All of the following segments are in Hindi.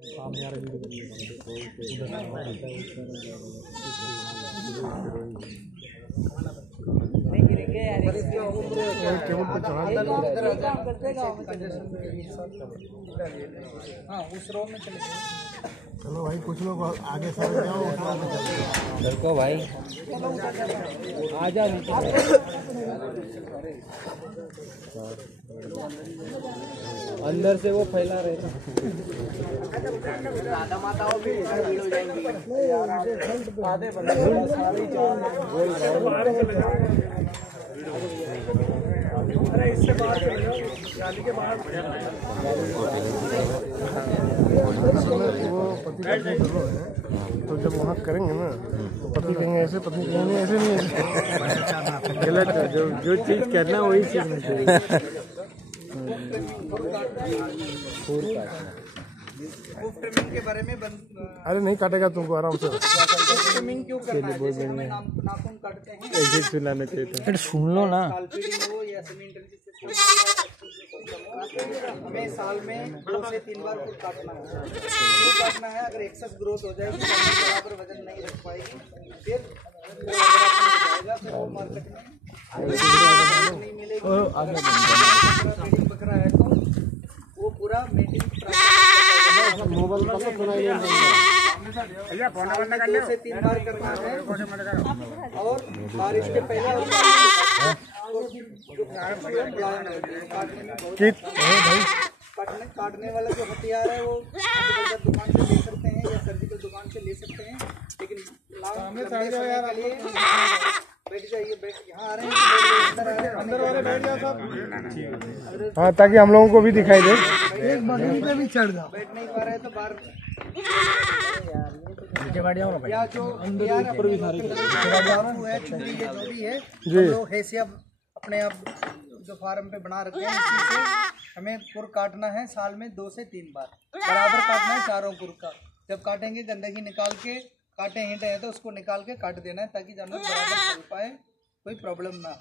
हाँ उस रो में चले चलो भाई कुछ लोग आगे सर जाओ देखो भाई आ जा अंदर से वो फैला रहे राधा माताओं भी भीड़ हो जाएंगी इससे बाहर के बाहर वो पति पत्नी दोनों है तो जब वहाँ करेंगे ना तो पति कहेंगे ऐसे पत्नी कहेंगे ऐसे नहीं ऐसे गलत है जो चीज करना वही चीज में चाहिए के बारे में अरे नहीं काटेगा तुमको आराम से स्विमिंग क्यों करना है जैसे हमें नाखून काटते हैं ऐसे सुनाना चाहिए सुन लो ना हमें साल में 2 से 3 बार खुद काटना है क्यों काटना है अगर एक्सेस ग्रोथ हो जाएगी बराबर वजन नहीं रख पाएगी फिर वो मार्केट में नहीं मिलेगी बकरा है तो वो पूरा मेंटेन मोबाइल का तो 2 से 3 बार करना है और बारिश के पहले काटने वाला जो हथियार है वो दुकान से ले सकते हैं या सर्जिकल दुकान से ले सकते हैं लेकिन बैठ जाइए यहाँ आ रहे हैं अंदर वाले बैठ जाओ सब हाँ ताकि हम लोगों को भी दिखाई दे एक बकरी पे भी चढ़ जाओ बैठ नहीं पा रहे तो बाहर नीचे बैठ जाओ या जो अंदर ऊपर भी सारी है छुरी है जो भी है जो हैसियत अपने आप जो फार्म पे बना रखे हैं इसी से हमें खुर काटना है साल में 2 से 3 बार बराबर काटना है चारों खुर का जब काटेंगे गंदगी निकाल के काटे हिंटे हैं तो उसको निकाल के काट देना है ताकि जानवर बराबर चल पाए कोई प्रॉब्लम ना हो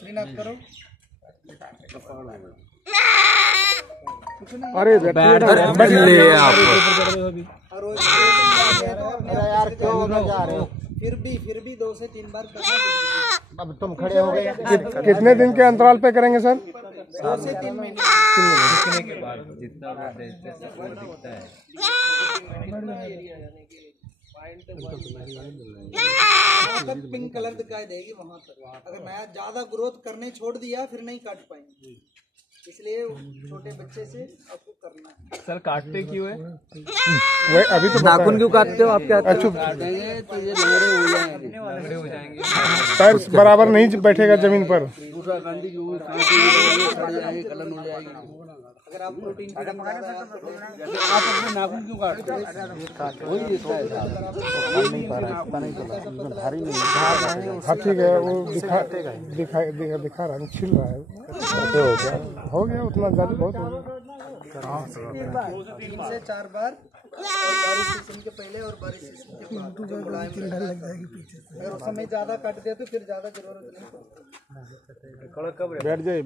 श्रीनाथ करो अरे फिर भी 2 से 3 बार करना। अब तुम खड़े हो गए कितने दिन के अंतराल पे करेंगे सर 2 से 3 महीने के बाद जितना दिखता है पिंक कलर दिखाई देगी वहाँ तक अगर नया ज्यादा ग्रोथ करने छोड़ दिया फिर नहीं काट पाएंगे इसलिए छोटे बच्चे से आपको करना है। सर काटते क्यों है वही अभी तो नाखून क्यों काटते हो आप क्या काटेंगे तो ये लंगड़े हो जाएंगे पैर बराबर नहीं बैठेगा जमीन पर दूसरा गांधी कलन हो जाएगी अगर आप प्रोटीन आप अपने नाखून क्यों काटते हो हाँ ठीक है वो दिखा रहा है छिल रहा है हो गया उतना ज्यादा बहुत हो गया 3 से 4 बार बारिश सीजन के पहले और बारिश सीजन के बाद अगर उस समय ज्यादा काट दिया तो फिर ज्यादा जरूरत नहीं पड़ती बैठ जाइए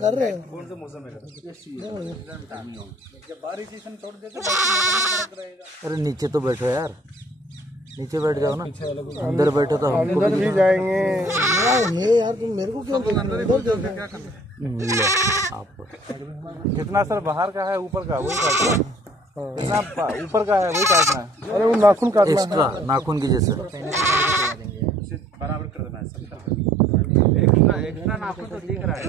कर रहे हैं कौन सा मौसम है जब बारिश सीजन छोड़ देते रहेगा। अरे नीचे तो बैठो यार नीचे बैठ जाओ ना अंदर बैठो तो हमको अंदर भी जाएंगे यार तुम मेरे को क्यों आपको जितना सर बाहर का है ऊपर का वही काटना है जितना ऊपर का है वही काटना है अरे वो नाखून काटना एक्स्ट्रा नाखून की जैसे बराबर कर देना है एक्स्ट्रा नाखून तो दिख रहा है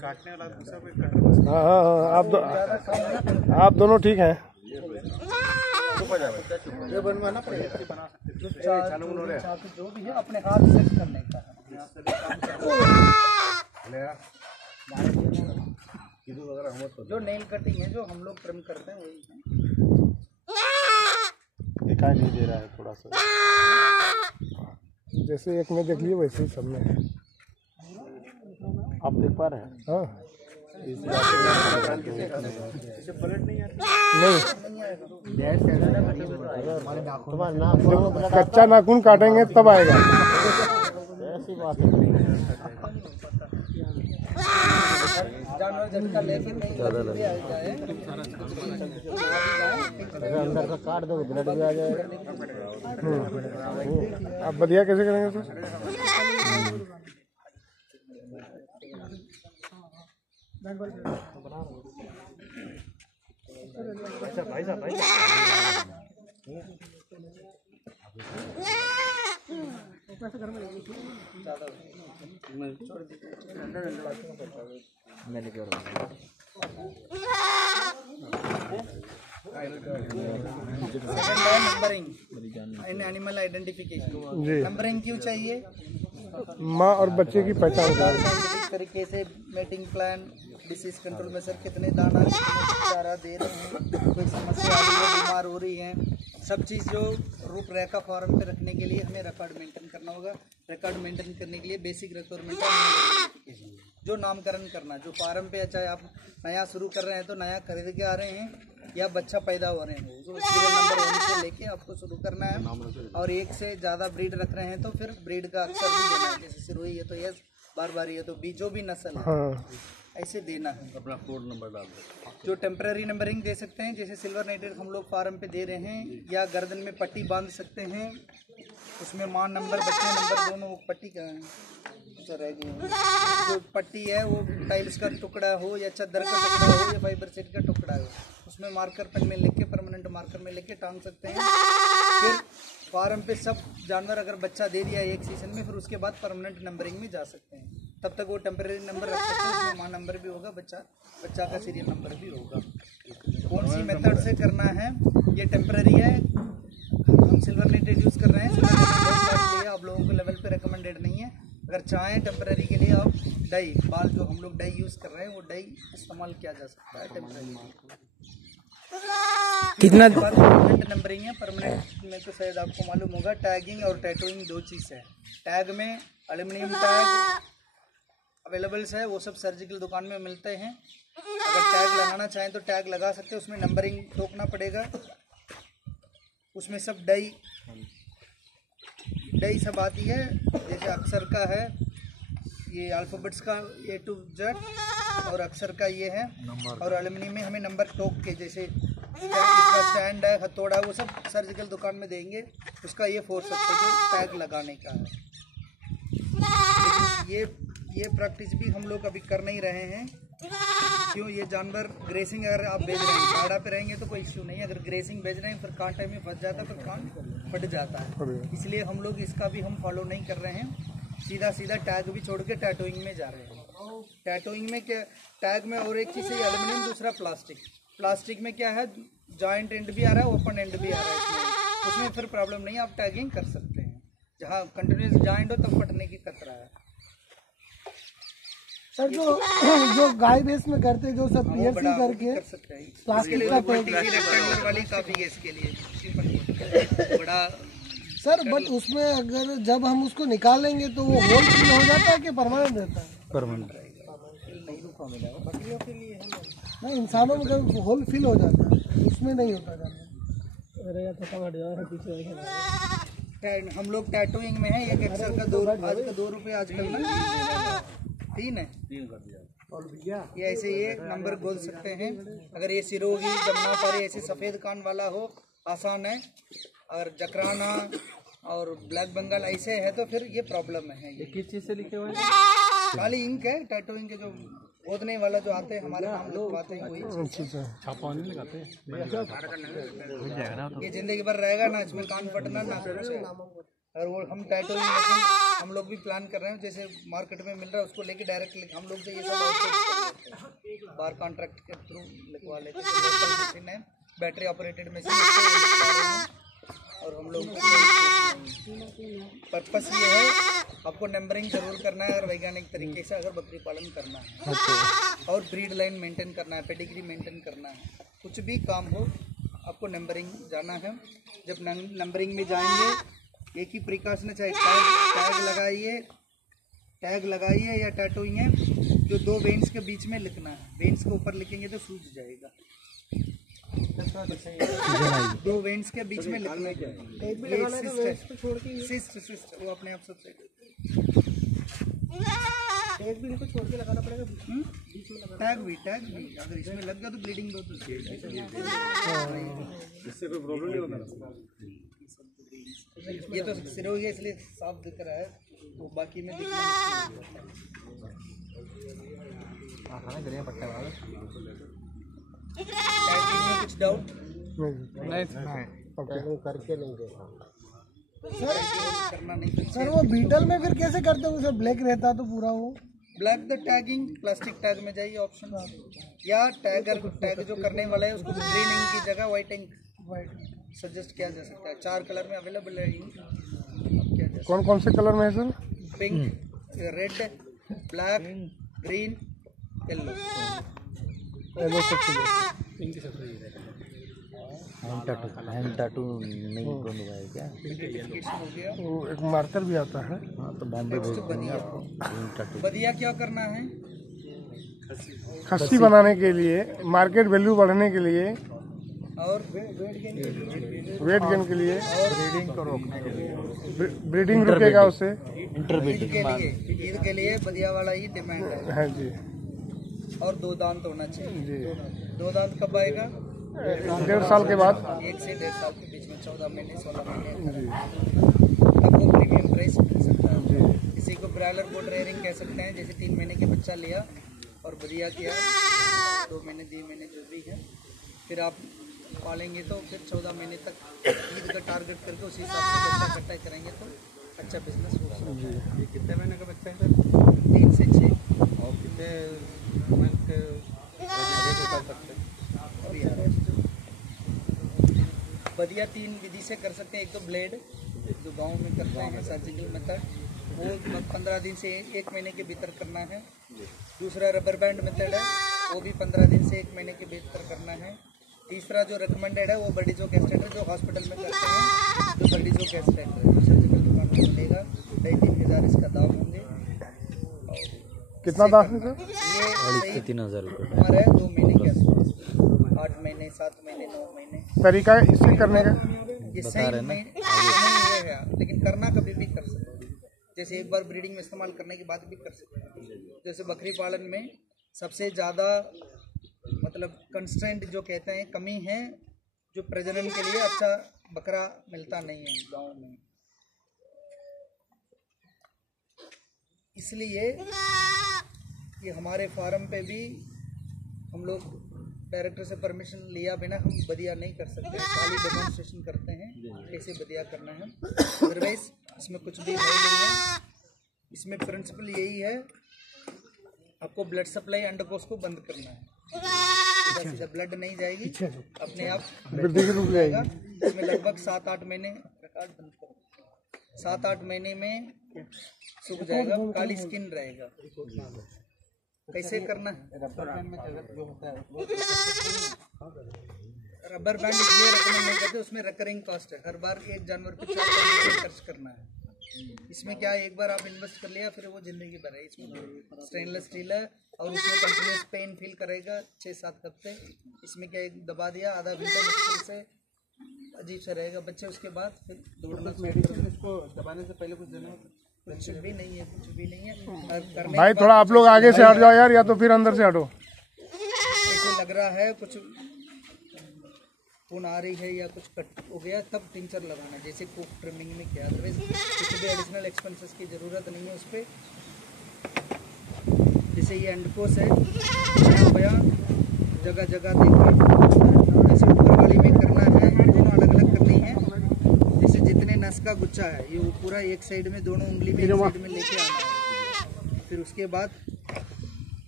काटने वाला दूसरा कोई कटर हाँ आप दोनों ठीक हैं ये बनवाना पड़ेगा जो भी है अपने हाथ से करने का जो नेल कटिंग है जो हम लोग ट्रिम करते हैं वही है दिखाई नहीं दे रहा है थोड़ा सा जैसे एक में देख लिए वैसे ही सब में है आप देख पा रहे हैं हाँ नहीं कच्चा नाखून काटेंगे तब आएगा। ऐसी बात है। जानवर झटका लेके नहीं भी आ जाए, अंदर का काट दो, ब्लड भी आ जाएगा। आप बढ़िया कैसे करेंगे sir? Numbering in animal identification. Numbering क्यों चाहिए? माँ और बच्चे की पहचान करें। इस तरीके से मेटिंग प्लान, डिसीज कंट्रोल में सर कितने दाना चारा दे रहे हैं, कोई समस्या आ रही है, बीमार हो रही है, सब चीज़ जो रूपरेखा फार्म पे रखने के लिए हमें रिकॉर्ड मेंटेन करना होगा। रिकॉर्ड मेंटेन करने के लिए बेसिक रिक्वायरमेंट है जो नामकरण करना, जो फार्म पे चाहे आप नया शुरू कर रहे हैं तो नया खरीद के आ रहे हैं या बच्चा पैदा हो रहे हैं, तो सीरियल नंबर 1 से लेके आपको शुरू करना है। और एक से ज़्यादा ब्रीड रख रहे हैं तो फिर ब्रीड का अक्सर भी देना है, जैसे सिरोही है तो यस, बारबारी है तो बी, जो भी नस्ल है ऐसे देना है। अपना कोड नंबर डाल दो। जो टेम्पररी नंबरिंग दे सकते हैं, जैसे सिल्वर नाइट्रेट हम लोग फार्म पे दे रहे हैं, या गर्दन में पट्टी बांध सकते हैं, उसमें माँ नंबर बच्चे नंबर दोनों, पट्टी का तो रह गई। जो पट्टी है वो टाइल्स का टुकड़ा हो या चादर का टुकड़ा हो या फाइबर सेट का टुकड़ा हो, उसमें मार्कर पेन में लिख के, परमानेंट मार्कर में लिख के टांग सकते हैं। फिर फार्म पे सब जानवर अगर बच्चा दे दिया एक सीजन में, फिर उसके बाद परमानेंट नंबरिंग में जा सकते हैं। तब तक वो टेम्परेरी नंबर रख सकते हैं, उसमें माँ नंबर भी होगा, बच्चा का सीरियल नंबर भी होगा। कौन सी मेथड से करना है? ये टेम्परेरी है, हम सिल्वर नाइट्रेट यूज़ कर रहे हैं। सिल्वर नाइट्रेट लिए आप लोगों को लेवल पे रिकमेंडेड नहीं है। अगर चाहें टेम्परेरी के लिए आप डाई, बाल जो हम लोग डाई यूज़ कर रहे हैं वो डाई इस्तेमाल किया जा सकता है टेम्परेरी। कितना परमानेंट नंबरिंग है? परमानेंट में तो शायद आपको मालूम होगा, टैगिंग और टैटूइंग दो चीज़ है। टैग में एल्युमिनियम टैग अवेलेबल्स है, वो सब सर्जिकल दुकान में मिलते हैं। अगर टैग लगाना चाहें तो टैग लगा सकते हैं, उसमें नंबरिंग ठोकना पड़ेगा। उसमें सब डाई सब आती है, जैसे अक्षर का है ये अल्फ़ाबेट्स का A to Z, और अक्षर का ये है, और एल्युमिनियम में हमें नंबर ठोक के, जैसे इसका स्टैंड है, हथौड़ा है, वो सब सर्जिकल दुकान में देंगे। उसका ये फोर्स सकते जो टैग लगाने का है। ये प्रैक्टिस भी हम लोग अभी कर नहीं रहे हैं। क्यों? ये जानवर ग्रेसिंग अगर आप भेज रहे हैं, गाड़ा पे रहेंगे तो कोई इश्यू नहीं है। अगर ग्रेसिंग भेज रहे हैं फिर कांटे में फंस जाता है, फिर कांट फट जाता है। इसलिए हम लोग इसका भी हम फॉलो नहीं कर रहे हैं। सीधा टैग भी छोड़ के टैटूइंग में जा रहे हैं। टैटूइंग में क्या, टैग में और एक चीज़ है एल्युमिनियम, दूसरा प्लास्टिक। प्लास्टिक में क्या है, जॉइंट एंड भी आ रहा है, ओपन एंड भी आ रहा है उसमें फिर प्रॉब्लम नहीं है, आप टैगिंग कर सकते हैं। जहाँ कंटिन्यूस जॉइंट हो तब फटने की खतरा है। सर जो गाय भैंस में करते, जो सब पियर्सिंग करके कर सकते हैं, प्लास्टिक का रेक्टेंगुलर वाली काफी है इसके लिए बड़ा। सर बट उसमें अगर जब हम उसको निकालेंगे तो वो होल फिल हो जाता है कि परमानेंट रहता है? परमानेंट नहीं, इंसानों में जब होल फिल हो जाता है उसमें नहीं होता जानवर। हम लोग टैटूइंग में है, एक एक्सर का 2 रुपये आजकल ना 3 है। ये ऐसे ये नंबर बोल सकते हैं। अगर ये सिरोही, जमुना पारी ऐसे सफ़ेद कान वाला हो आसान है, और जकराना और ब्लैक बंगाल ऐसे है तो फिर ये प्रॉब्लम है। ये किस चीज़ से लिखे हुए हैं? खाली इंक है, टैटूइंग के जो गोदने वाला जो आते हैं हमारे नाम लिखवाते हैं वही चीज़ है। ये जिंदगी भर रहेगा ना, इसमें कान फटना ना कुछ है। और वो हम टैटूइंग मशीन हम लोग भी प्लान कर रहे हैं, जैसे मार्केट में मिल रहा है उसको लेके डायरेक्ट हम लोग से ये सब आउटसोर्स बार कॉन्ट्रैक्ट के थ्रू लिखवा लेते हैं। लोकल मशीन है, बैटरी ऑपरेटेड मशीन, और हम लोग पर्पस ये है आपको नंबरिंग जरूर करना है अगर वैज्ञानिक तरीके से अगर बकरी पालन करना है, और ब्रीड लाइन मेंटेन करना है, पेडिग्री मेंटेन करना है, कुछ भी काम हो आपको नंबरिंग जाना है। जब नंबरिंग में जाएंगे एक ही प्रिकॉशन है, चाहे टैग लगाइए या टैटूइंग है, जो 2 वेन्स के बीच में लिखना है। वेन्स के ऊपर लिखेंगे तो सूझ जाएगा। 2 वेन्स के बीच में लिखना है, सिस्ट वो अपने आप सबसे टैग भी इनको छोड़ के लगाना पड़ेगा बीच में टैग भी अगर इसमें लग गया तो ब्लीडिंग बहुत होती है। इससे कोई प्रॉब्लम नहीं होता। ये तो सिरोही है इसलिए साफ दिख रहा है, वो बाकी में दिखना में कुछ डाउट नहीं करके नहीं देखा करना नहीं। सर। वो बीटल में फिर कैसे करते हो सर? ब्लैक रहता तो पूरा वो black the tagging plastic tag में जाइए ऑप्शन, या टैग जो करने वाला है उसको ग्रीन इंक की जगह व्हाइट इंक सजेस्ट किया जा सकता है। 4 कलर में अवेलेबल है इंक। कौन कौन से कलर में है sir? Pink, red, black, green, yellow. Hand tattoo नहीं बन हुआ है क्या? हो गया। वो एक मार्कर भी आता है। हाँ तो बॉम्बे भेज देंगे बदिया आपको। बदिया क्या करना है? खस्सी बनाने के लिए, मार्केट वैल्यू बढ़ने के लिए और वेट गेन के लिए और ब्रीडिंग को रोकने के लिए, ब्रीडिंग रुकेगा उससे। ईद के लिए बदिया वाला ही डिमांड है। हाँ जी और 2 दांत होना चाहिए। जी। 2 दांत कब आएगा? 1.5 साल के बाद। 1 से 1.5 साल के बीच में 14 महीने 16 महीने जी तब वो प्रीमियम प्राइस मिल सकता है। किसी को ब्रायलर बोर्ड रेयरिंग कह सकते हैं, जैसे 3 महीने के बच्चा लिया और बदिया किया 2 महीने 3 महीने जो भी है, फिर आप पालेंगे तो फिर 14 महीने तक ईद का टारगेट करके उसी हिसाब से बच्चा इकट्ठा करेंगे तो अच्छा बिजनेस हो सकता है। ये कितने महीने का बच्चा है सर? 3 से 6 और कितने मंथ के आगे को कर सकते हैं? बदिया 3 विधि से कर सकते हैं। एक तो ब्लेड जो गांव में करते हैं सर्जिकल मेथड, वो 15 दिन से 1 महीने के भीतर करना है। दूसरा रबर बैंड मेथड है, वो भी 15 दिन से 1 महीने के भीतर करना है। तीसरा जो रिकमेंडेड है वो बर्डिजो कैस्टेट है, जो हॉस्पिटल में करते हैं, जो बर्डिजो कैस्टेट है, जो सर्जिकल दुकान में मिलेगा। 2,500 इसका दाम होंगे। कितना दाम है सर? ये 3,000 रुपये। हमारा है 2 महीने के आसपास, 8 महीने 7 महीने 9 महीने। तरीका इससे करने का? ये सही नहीं है, लेकिन करना कभी भी कर सकते हैं। जैसे एक बार ब्रीडिंग में इस्तेमाल करने के बाद भी कर सकते हैं। जैसे बकरी पालन में सबसे ज़्यादा मतलब कंस्ट्रेंट जो कहते हैं कमी है, जो प्रजनन के लिए अच्छा बकरा मिलता नहीं है गांव में। इसलिए ये हमारे फार्म पे भी हम लोग डायरेक्टर से परमिशन लिया बिना हम बदिया नहीं कर सकते, खाली डेमोन्स्ट्रेशन करते हैं कैसे बदिया करना है। अदरवाइज इसमें कुछ भी नहीं है। इसमें प्रिंसिपल यही है, आपको ब्लड सप्लाई अंडकोश को बंद करना है। सीधा ब्लड नहीं जाएगी, अपने आप रुक जाएगा। इसमें लगभग 7-8 महीने 7-8 महीने में सूख जाएगा, काली स्किन रहेगा। कैसे करना है? रबर बैंड इसलिए रिकमेंड नहीं करते, उसमें रिकरिंग कॉस्ट है। हर बार एक जानवर पे 4 रुपये खर्च करना है। इसमें क्या है, एक बार आप इन्वेस्ट कर लिया फिर वो जिंदगी भर है। इसमें स्टेनलेस स्टील है और उसमें कंटिन्यूस पेन फील करेगा 6-7 हफ्ते। इसमें क्या एक दबा दिया आधा घंटा, मुश्किल से अजीब सा रहेगा बच्चे। उसके बाद फिर दौड़ना। मेडिसिन इसको दबाने से पहले कुछ देना कुछ भी नहीं है, कुछ भी नहीं है। भाई थोड़ा आप लोग आगे से हट जाओ यार, या तो फिर अंदर से हटो। ऐसे लग रहा है कुछ खून आ रही है या कुछ कट हो गया, तब टिंचर लगाना है, जैसे कुक ट्रिमिंग में किया। अदरवाइज कुछ भी एडिशनल एक्सपेंसेस की ज़रूरत नहीं है उस पर। जैसे ये अंडकोश है, भैया जगह जगह देखिए, जैसे ऊपर वाली में करना है, दोनों अलग अलग करनी है। जैसे जितने नस का गुच्छा है ये वो पूरा एक साइड में, दोनों उंगली में एक साइड में लेके आना है। फिर उसके बाद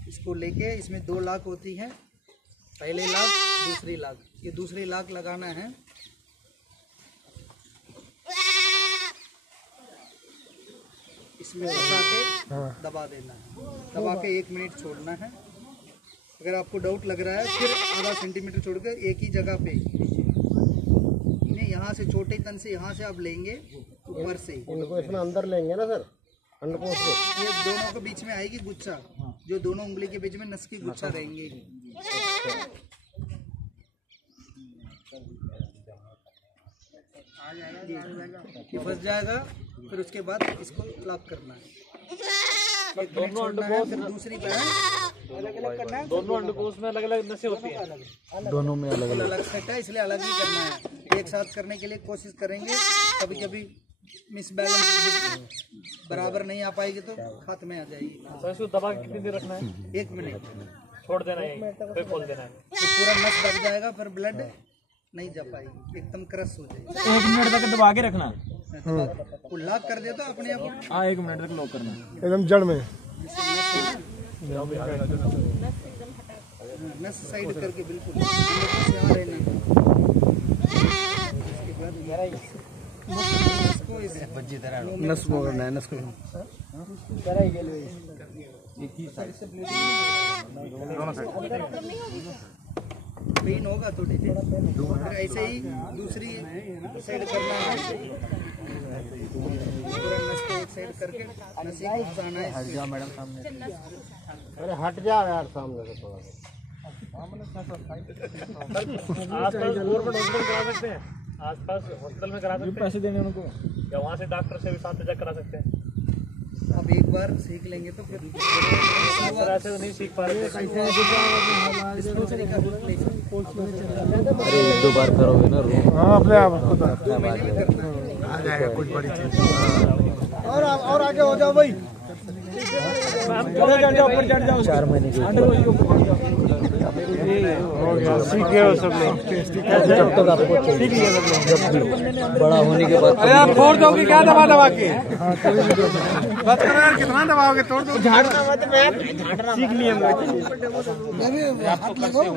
इसको लेके, इसमें 2 लाख होती हैं, पहले लाख दूसरी लाख। ये दूसरी लाख लगाना है। इसमें फंसा के दबा देना है, दबा के 1 मिनट छोड़ना है। अगर आपको डाउट लग रहा है फिर आधा सेंटीमीटर छोड़कर एक ही जगह पे इन्हें यहाँ से छोटे तन से यहाँ से आप लेंगे ऊपर से। इनको इसमें अंदर लेंगे ना सर अंडकोश को? ये दोनों के बीच में आएगी गुच्छा, जो दोनों उंगली के बीच में नस की गुच्छा रहेंगे। ये फंस जाएगा, फिर उसके बाद इसको लॉक करना है। एक मिनट छोड़ना है, फिर दूसरी पे अलग अलग करना है। दोनों अंडकोश में अलग अलग नसें होती हैं। दोनों में अलग अलग। अलग सेट है, इसलिए अलग ही करना है। एक साथ करने के लिए कोशिश करेंगे, कभी कभी मिस बैलेंस बराबर नहीं आ पाएगी तो खाते में आ जाएगी। सर इसको दबा के कितनी देर रखना है? 1 मिनट छोड़ देना है, फिर खोल देना है। तो पूरा नस दब जाएगा, फिर ब्लड नहीं जा पाएगी, एकदम क्रश हो जाएगी। 1 मिनट तक दबा के रखना। वो लॉक कर दिया तो अपने आप हाँ 1 मिनट तक लॉक करना। एकदम जड़ में। नस साइड करके बिल्कुल यहाँ रहना। उसके बाद नस को नस मोड़ना है, नस को पेन होगा तो फिर ऐसे ही दूसरी साइड करना है। पूरा नस को एक साइड करके नस को घुसाना है। मैडम सामने। अरे हट जा यार सामने से थोड़ा। आसपास गवर्नमेंट हॉस्पिटल करा सकते हैं, आसपास हॉस्पिटल में करा सकते हैं, पैसे देने उनको। या वहाँ से डॉक्टर से भी साथ में चेक करा सकते हैं। अब एक बार सीख लेंगे तो फिर इस तरह से तो नहीं सीख पा रहे थे। अरे 1-2 बार करोगे ना रूम। हाँ अपने आप आ जाएगा कुछ बड़ी चीज। और आगे हो जाओ भाई। चढ़ जाओ, ऊपर चढ़ जाओ। 4 महीने के हो गया, सीख गए हो सब लोग। जब तक आपको सीख लिया सब लोग, जब बड़ा होने के बाद। अरे आप फोड़ दोगे क्या दबा दबा के? बस करो यार, कितना दबाओगे? तोड़ दो। झाड़ना मत, मैं सीख लिए हम लोग। हाथ लगाओ।